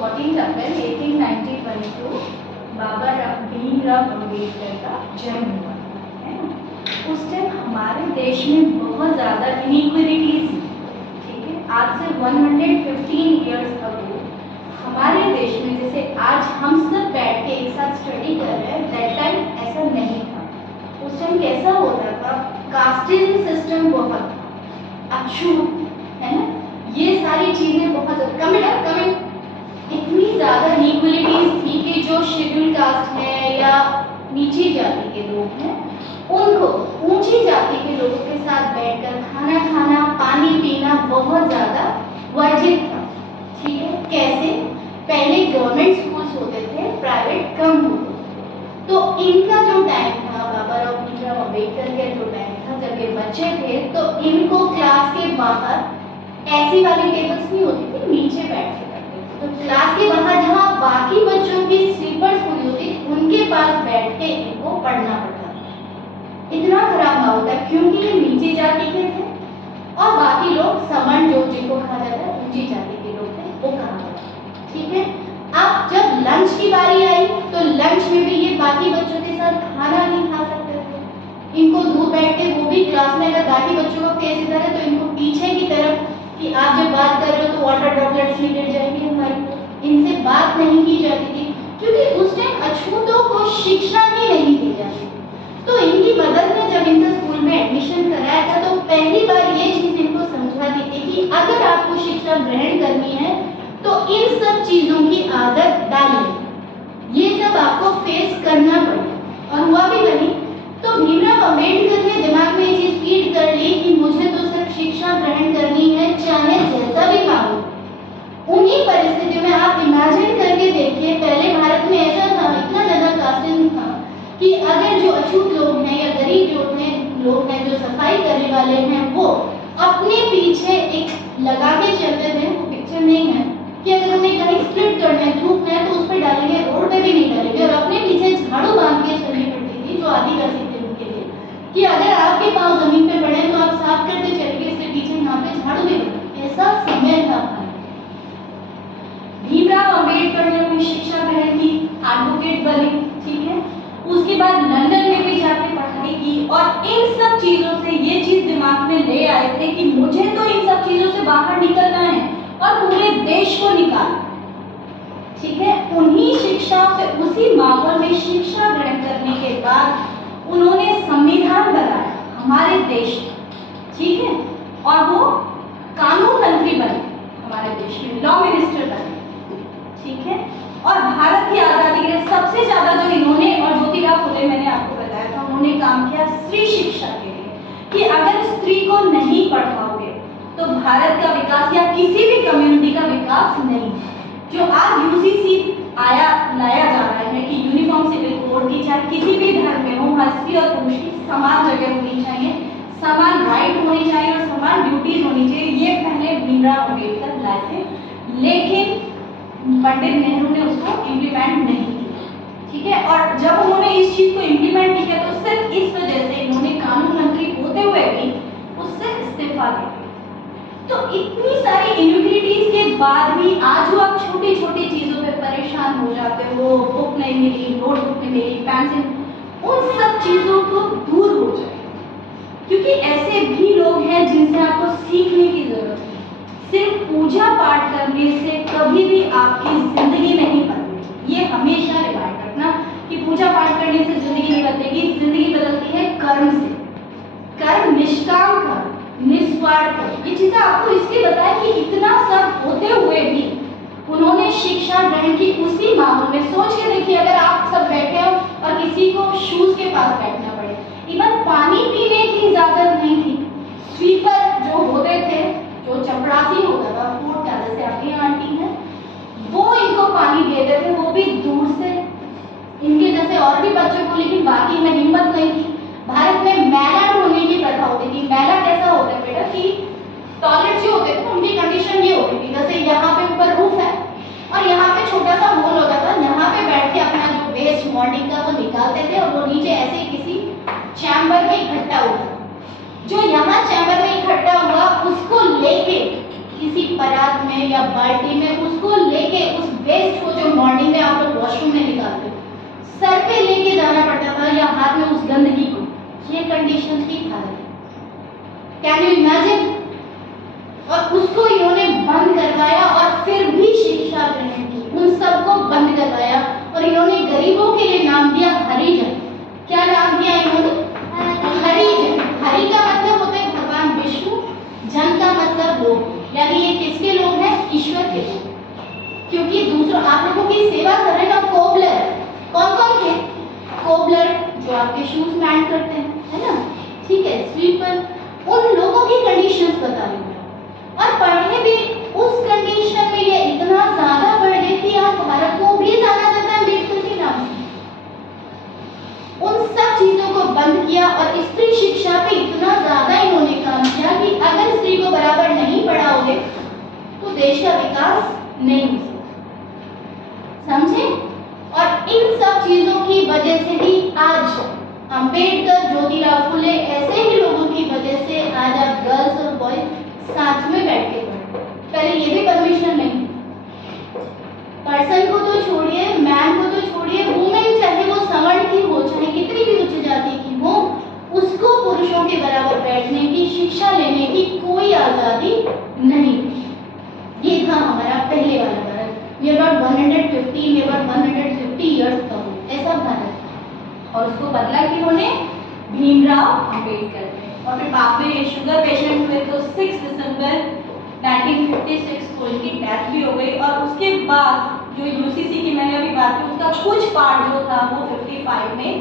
14 अप्रैल 1892 बाबा भीमराव अम्बेडकर का जन्म हुआ है ना। उस टाइम हमारे देश में बहुत ज़्यादा इनइक्वालिटीज थी, ठीक है। आज से 115 ईयर्स अगो हमारे देश में जैसे आज हम सब बैठ के एक साथ स्टडी कर रहे हैं, दैट टाइम ऐसा नहीं था। उस टाइम कैसा होता था, कास्टिज्म सिस्टम बहुत था, अछूत है ना, ये सारी चीज़ें बहुत कमिट इतनी ज़्यादा इनइक्वालिटीज थी कि जो शेड्यूल कास्ट है या नीची जाति के लोग हैं उनको ऊंची जाति के लोगों के साथ बैठकर खाना खाना, पानी पीना बहुत ज़्यादा वर्जित था, ठीक है। कैसे? पहले गवर्नमेंट स्कूल्स होते थे, प्राइवेट कम होते थे। तो इनका जो टाइम था, बाबा भीमराव अम्बेडकर का जो टाइम था, जब ये बच्चे थे तो इनको क्लास के बाहर ऐसी वाली टेबल्स नहीं होती थी, नीचे बैठ के पढ़ते थे। तो क्लास के बाहर जहाँ बाकी बच्चों की स्लीपर्स हुई होती उनके पास बैठ के इनको पढ़ना पड़ता था। इतना खराब माहौल था क्योंकि ये नीचे जाति के थे और बाकी लोग समण जो जिनको कहा जाता है ऊंची जाति के लोग थे, वो कहा जाता है, ठीक है। अब जब लंच की बारी आई तो लंच में भी ये बाकी बच्चों के साथ खाना नहीं खा सकते थे। इनको दूर बैठ के, वो भी क्लास में अगर बाकी बच्चों का फेस इधर है तो इनको पीछे की तरफ कि आप जब बात कर रहे हो तो वाटर ड्रॉपलेट्स नहीं गिर जाएंगे हमारी, इनसे बात नहीं की जाती थी क्योंकि उस टाइम अछूतों को शिक्षा ही नहीं दी जाती। तो इनकी मदद ने जब इनका स्कूल में एडमिशन कराया था तो पहली बार ये चीज़ इनको समझा दी थी कि अगर आपको शिक्षा ग्रहण करनी है तो इन सब चीज़ों की आदत डालिए, ये सब आपको फेस करना पड़ेगा। और हुआ भी नहीं तो भीमराव अम्बेडकर ने दिमाग में ये चीज़ फीड कर ली कि मुझे तो सिर्फ शिक्षा ग्रहण करनी है, चाहे जैसा भी माहौल। उन्हीं परिस्थितियों में आप इमेजिन करके देखिए, पहले भारत में ऐसा था, इतना ज़्यादा कास्टिज्म था कि अगर जो अछूत लोग हैं या गरीब लोग हैं जो सफाई करने वाले हैं वो अपने पीछे एक लगा के चलते थे, वो पिक्चर नहीं है कि अगर उन्हें कहीं स्प्लिट करना है, थूकना है तो उस पर डालेंगे, रोड पे भी नहीं डालेंगे, और अपने पीछे झाड़ू बांध के चलनी पड़ती थी जो आदिवासी थे उनके लिए कि अगर आपके पाँव जमीन पे पड़े तो आप साफ करते चलिए, इसके पीछे यहाँ पे झाड़ू भी बना। ऐसा समय था। भीमराव अम्बेडकर ने अपनी शिक्षा ग्रहण की, एडवोकेट बने, ठीक है। उसके बाद लंदन में भी जाके पढ़ाई की और इन सब चीजों से ये चीज दिमाग में ले आए थे कि मुझे तो इन सब चीजों से बाहर निकलना है और पूरे देश को निकालना, ठीक है। उन्हीं शिक्षा से, उसी माहौल में शिक्षा ग्रहण करने के बाद उन्होंने संविधान बनाया हमारे देश का, ठीक है। और वो कानून मंत्री बने हमारे देश में, लॉ मिनिस्टर बने, ठीक है। और भारत की आज़ादी के लिए सबसे ज़्यादा जो इन्होंने, और ज्योतिराव फुले मैंने आपको बताया था, उन्होंने काम किया स्त्री शिक्षा के लिए कि अगर स्त्री को नहीं पढ़ाओगे तो भारत का विकास या किसी भी कम्युनिटी का विकास नहीं। जो आज यूसीसी लाया जा रहा है कि यूनिफॉर्म सिविल कोड की, चाहे किसी भी धर्म में हो, स्त्री और पुरुष की समान जगह होनी चाहिए, समान राइट होनी चाहिए और समान ड्यूटीज होनी चाहिए, ये पहले भीमराव अम्बेडकर लाए थे, लेकिन पंडित नेहरू ने उसको इम्प्लीमेंट नहीं किया, ठीक है। और जब उन्होंने इस चीज को इम्प्लीमेंट नहीं किया तो सिर्फ इस वजह से इन्होंने कानून मंत्री होते हुए भी उससे इस्तीफा दिया। तो इतनी सारी इनइक्वालिटीज के बाद भी आज वो आप छोटी छोटी चीजों पे परेशान हो जाते हो, बुक नहीं मिली, नोटबुक नहीं मिली, पेंसिल, उन सब चीजों को दूर हो जाए, क्योंकि ऐसे भी लोग हैं जिनसे आपको सीखने की जरूरत है। सिर्फ पूजा पाठ करने से कभी भी आपकी जिंदगी नहीं बदलेगी, ये हमेशा रिमाइंड रखना कि पूजा पाठ करने से जिंदगी नहीं बदलेगी, जिंदगी बदलती है कर्म से। कर्म, निष्काम कर्म, निस्वार्थ कर्म, ये चीजें आपको इसलिए बताया कि इतना सब होते हुए भी उन्होंने शिक्षा ग्रहण की उसी माहौल में। सोच के देखिए, अगर आप सब बैठे हो और किसी को शूज के पास बैठना पड़े, इवन पानी पीने की इजाजत नहीं थी, स्वीपर जो होते थे, जो चपरासी होता था, फूड का, जैसे आपकी आंटी है, वो इनको पानी देते थे, वो भी दूर से, इनके जैसे और भी बच्चों को, लेकिन बाकी में हिम्मत नहीं थी। भारत में मैला ढोने की प्रथा होती थी। मैला कैसा होता है बेटा कि टॉयलेट जो होते थे उनकी कंडीशन ये होती थी, जैसे यहाँ पे ऊपर रूफ है और यहाँ पे छोटा सा होल होता था, यहाँ पे बैठ के अपना जो वेस्ट मॉर्निंग का वो निकालते थे और वो नीचे ऐसे किसी चैम्बर में इकट्ठा हुआ, जो यहाँ चैम्बर में इकट्ठा हुआ उसको लेके किसी परात में या बाल्टी में उसको लेके उस सर पे लेके जाना पड़ता था या हाथ में उस गंदगी को। ये कंडीशन थी भारत। Can you imagine? और उसको इन्होंने बंद करवाया और फिर भी शिक्षा ग्रहण की, उन सबको बंद करवाया और इन्होंने गरीबों के लिए नाम दिया हरिजन। क्या नाम दिया इन्होंने? हरिजन। हरि का मतलब होता है भगवान विष्णु, जन का मतलब लोग, यानी ये किसके लोग हैं? ईश्वर के लोग। क्योंकि दूसरों, आप लोगों की सेवा कर रहे हैं ना कोबलर। कौन कौन थे? कोबलर जो आपके शूज मैंड करते हैं, है ना, ठीक है, स्वीपर, उन लोगों की कंडीशंस बता रही हूँ। और पढ़ने भी उस कंडीशन में ये इतना ज्यादा बढ़ गए कि आज भारत को भी जाना जाता है अम्बेडकर के नाम से। उन सब चीजों को बंद किया और स्त्री शिक्षा पे इतना ज्यादा इन्होंने काम किया कि अगर स्त्री को बराबर नहीं पढ़ाओगे तो देश का विकास नहीं हो सकता। समझे? और इन सब चीजों की वजह से ही आज अम्बेडकर, ज्योतिराव फुले, ऐसे ही लोगों की वजह से आज आप गर्ल्स और बॉयज साथ में बैठ के पढ़ो। पहले ये भी परमिशन नहीं थी। पर्सन को तो छोड़िए, मैन को तो छोड़िए, वुमेन चाहे वो सवर्ण की हो, चाहे कितनी भी उच्च जाति की हो, उसको पुरुषों के बराबर बैठने की, शिक्षा लेने की कोई आजादी नहीं थी। ये था हमारा पहले वाला भारत। ये अबाउट 150 इयर्स का ऐसा भारत था। और उसको बदला किन्होंने? भीमराव अंबेडकर ने। और फिर बाद में शुगर पेशेंट हुए तो 6 दिसंबर 1956 को इनकी डेथ भी हो गई। और उसके बाद जो यूसीसी की मैंने अभी बात की, उसका कुछ पार्ट जो था वो 55 में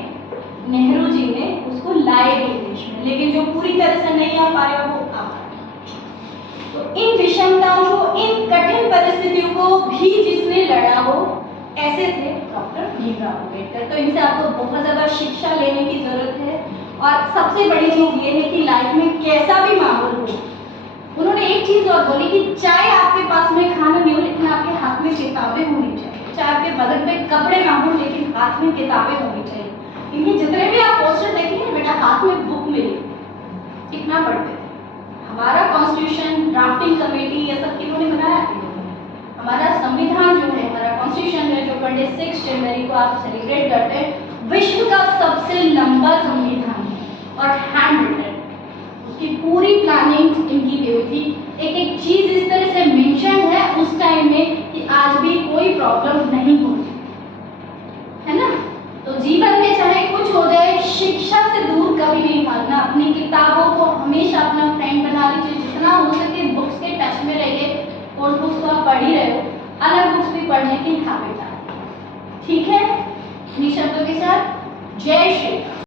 नेहरू जी ने उसको लाए भी देश में, लेकिन जो पूरी तरह से नहीं आ पाया वो आ पाया। तो इन विषमताओं को, इन कठिन परिस्थितियों को भी जिसने लड़ा हो, ऐसे थे डॉक्टर भीमराव अंबेडकर। तो इनसे आपको बहुत ज़्यादा शिक्षा लेने की ज़रूरत है। और सबसे बड़ी चीज़ ये है कि लाइफ में कैसा भी माहौल हो, उन्होंने एक चीज़ और बोली कि चाहे आपके पास में खाना नहीं हो लेकिन आपके हाथ में किताबें होनी चाहिए, चाहे आपके बदन पे कपड़े ना हो लेकिन हाथ में किताबें होनी चाहिए। इनके जितने भी आप पोस्टर देखेंगे बेटा, हाथ में बुक मिली, कितना पढ़ते थे। हमारा कॉन्स्टिट्यूशन, ड्राफ्टिंग कमेटी, ये सब किन्होंने बनाया? हमारा संविधान जो है, हमारा कॉन्स्टिट्यूशन है, जो 26 जनवरी को आप सेलिब्रेट करते हैं, विश्व का सबसे लंबा संविधान है और हैंड रिटन। उसकी पूरी प्लानिंग इनकी की हुई थी। एक एक चीज इस तरह से मेंशन है उस टाइम में कि आज भी कोई प्रॉब्लम नहीं होती, है ना। तो जीवन में चाहे कुछ हो जाए, शिक्षा से दूर कभी नहीं भागना। अपनी किताबों को हमेशा अपना फ्रेंड बना लीजिए, जितना हो सके बुक्स के टच में रहिए। और बुक्स तो आप पढ़ ही रहे हो, अलग बुक्स भी पढ़ने की हैबिट है, ठीक है। इन्हीं शब्दों के साथ जय श्री राम।